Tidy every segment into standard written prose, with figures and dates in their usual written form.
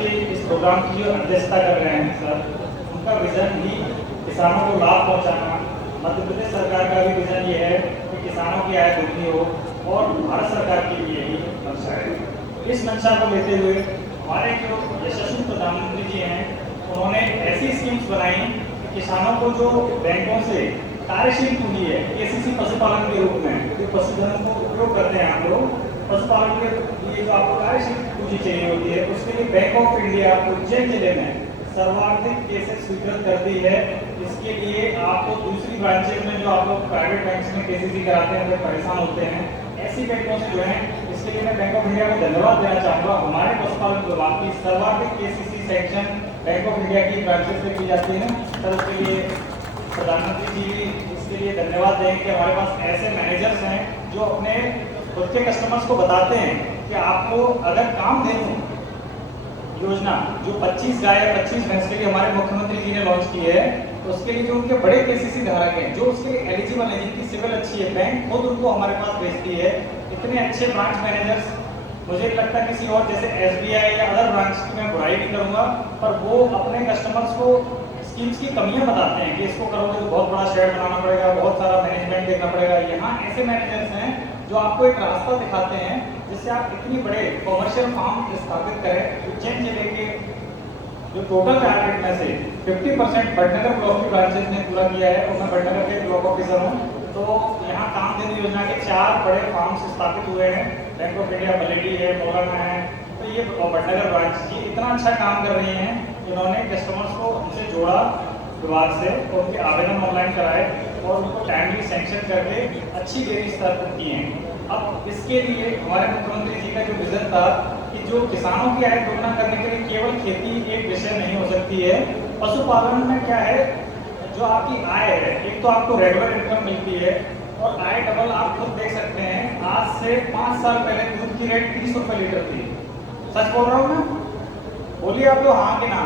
के इस प्रोग्राम की जो अध्यक्षता कर रहे हैं सर, उनका विजन ही किसानों को लाभ पहुंचाना। मध्य प्रदेश सरकार का भी विजन ये है कि किसानों की आय दोगुनी हो और भारत सरकार की भी यही मंशा है। इस मंशा को लेते हुए हमारे जो यशस्वी प्रधानमंत्री जी हैं, उन्होंने ऐसी स्कीम्स बनाई कि किसानों को जो बैंकों से कार्यशील पूंजी है, केसीसी पशुपालन के रूप में जो पशुधन को उपयोग करते हैं हम लोग, पशुपालन के लिए जो आपको कार्यशील पूंजी चाहिए होती है, उसके लिए बैंक ऑफ इंडिया उज्जैन जिले में सर्वाधिक केसेस स्वीकृत करती है। इसके लिए आपको दूसरी ब्रांचेज में जो आप लोग प्राइवेट बैंक्स में केसीसी कराते हैं, वे परेशान होते हैं, ऐसी बैंकों से जुड़ें। इसके लिए मैं बैंक ऑफ इंडिया को धन्यवाद देना चाहूँगा। हमारे पशुपालन विभाग की सर्वाधिक KCC section bank of India की ब्रांचेज से की जाती है। सर, उसके लिए प्रधानमंत्री जी इसके लिए धन्यवाद दें कि हमारे पास ऐसे मैनेजर्स हैं जो अपने खुद के कस्टमर्स को बताते हैं कि आपको अगर कामधेनु योजना जो 25 गाय 25 भैंस के लिए हमारे मुख्यमंत्री जी ने लॉन्च की है, तो उसके लिए जो उनके बड़े केसीसी धारक हैं, जो उसके लिए एलिजिबल है, जिनकी सिविल अच्छी है, बैंक खुद उनको हमारे पास भेजती है। इतने अच्छे ब्रांच मैनेजर्स मुझे लगता है किसी और जैसे एसबीआई या अदर ब्रांच की मैं बुराई नहीं करूंगा, पर वो अपने कस्टमर्स को स्कीम्स की कमियां बताते हैं कि इसको करोगे तो बहुत बड़ा शेयर बनाना पड़ेगा, बहुत सारा मैनेजमेंट देखना पड़ेगा। यहाँ ऐसे मैनेजर्स हैं जो आपको एक रास्ता दिखाते हैं जिससे आप इतनी बड़े कॉमर्शियल फार्म स्थापित करें। उज्जैन जिले के जो टोटल टारगेट में से 50% बड़नगर ब्लॉक की ब्रांचेज ने पूरा किया है, और मैं बड़नगर के ब्लॉक ऑफिसर हूँ। तो यहाँ कामधेनु योजना के 4 बड़े फार्म्स स्थापित हुए हैं। बैंक ऑफ इंडिया बलेडी है, मोलाना है, तो ये बड़नगर ब्रांच जी इतना अच्छा काम कर रही हैं। इन्होंने कस्टमर्स को उनसे जोड़ा विभाग से, और उनके आवेदन ऑनलाइन कराए और उनको टाइमली सैंक्शन करके अच्छी डेयरी स्तर पर किए हैं। अब इसके लिए हमारे मुख्यमंत्री जी का जो विजन था कि जो किसानों की आय दोगुना करने के लिए केवल खेती एक विषय नहीं हो सकती है। पशुपालन में क्या है, जो आपकी आय है, एक तो आपको रेगुलर इनकम मिलती है और आय डबल आप खुद देख सकते हैं। आज से 5 साल पहले दूध की रेट 30 रुपए लीटर थी। सच बोल रहा हूँ मैं? बोलिए आप तो हाँ कि ना।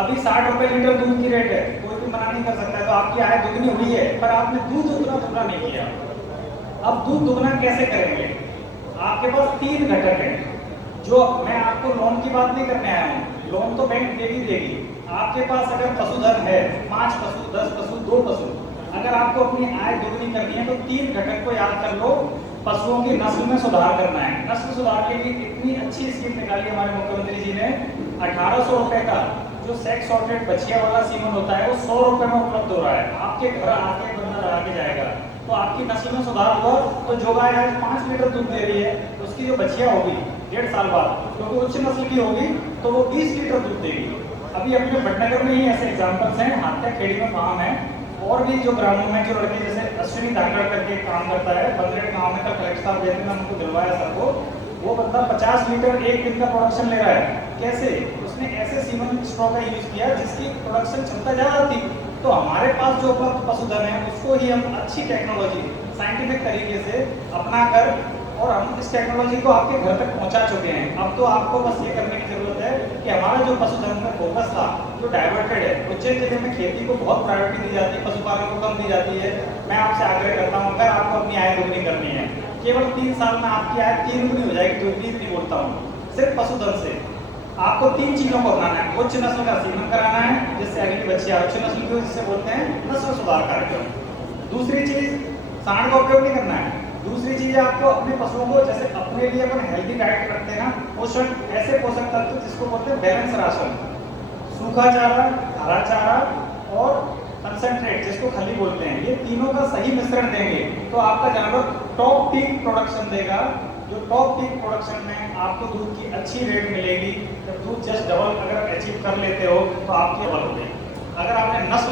अभी 60 रुपए लीटर दूध की रेट है, कोई भी मना नहीं कर सकता है। तो आपकी आय दुगनी हुई है, पर आपने दूध उतना दुगना नहीं किया। अब दूध दुगना कैसे करेंगे? आपके पास 3 घटक हैं। जो मैं आपको लोन की बात नहीं करने आया हूँ, लोन तो बैंक देगी। आपके पास अगर पशुधन है, 5 पशु, 10 पशु, 2 पशु, अगर आपको अपनी आय दुगनी करनी है तो 3 घटक को याद कर लो। पशुओं की नस्ल में सुधार करना है। नस्ल सुधार के लिए इतनी अच्छी स्कीम निकाली हमारे मुख्यमंत्री जी ने। 1800 रुपए का जो सेक्स सॉर्टेड बछिया वाला सीमन होता है, वो 100 रुपए में उपलब्ध हो रहा है। आपके घर आके बंदा लगा के जाएगा, तो आपकी नस्ल में सुधार हुआ। तो जो गाय आज 5 लीटर दूध दे रही है, तो उसकी जो बछिया होगी 1.5 साल बाद, क्योंकि उच्च नस्ल की होगी, तो वो 20 लीटर दूध देगी। अभी अपने बड़नगर में ही ऐसे एग्जाम्पल्स हैं। हात्या खेड़ी में फार्म है, और भी जो ग्रामों में जो लड़के जैसे अश्विनी धाकड़ करके काम करता है, 15 गाँव में कल कलेक्टर साहब गए थे, मैं उनको दिलवाया सर को। वो बंदा 50 लीटर एक दिन का प्रोडक्शन ले रहा है। कैसे? उसने ऐसे सीमन स्ट्रॉ का यूज किया जिसकी प्रोडक्शन क्षमता ज्यादा थी। तो हमारे पास जो उपलब्ध पशुधन है, उसको ही हम अच्छी टेक्नोलॉजी साइंटिफिक तरीके से अपना कर, और हम इस टेक्नोलॉजी को आपके घर तक पहुंचा चुके हैं। अब तो आपको बस ये करने की जरूरत है कि हमारा जो पशुधन में फोकस था, जो डाइवर्टेड है, उज्जैन जिले में खेती को बहुत प्रायोरिटी दी जाती है, पशुपालन को कम दी जाती है। मैं आपसे आग्रह करता हूँ, अगर आपको अपनी आय दोगुनी करनी है, केवल 3 साल में आपकी आय 3 गुनी हो जाएगी। जो 3 नहीं बोलता हूँ, सिर्फ पशुधन से आपको 3 चीजों को अपनाना है। उच्च नस्ल का सीमन कराना है, जिससे अगली बच्चियां उच्च नस्ल की हो, जिससे बोलते हैं नस्ल सुधार कार्यक्रम। दूसरी चीज, सांड का उपयोग नहीं करना है। दूसरी चीज, आपको अपने पशुओं को, जैसे अपने लिए अपन हेल्दी डाइट रखते हैं ना, पोषण, ऐसे पोषक तत्व जिसको बोलते हैं बैलेंस राशन, सूखा चारा, हरा चारा और कंसंट्रेट जिसको खली बोलते हैं, ये तीनों का सही मिश्रण देंगे तो आपका जानवर टॉप पीक प्रोडक्शन देगा। जो टॉप पीक प्रोडक्शन में आपको दूध की अच्छी रेट मिलेगी। जब दूध जस्ट डबल अगर अचीव कर लेते हो, तो आपकी डबल हो गई। अगर आपने नस्ल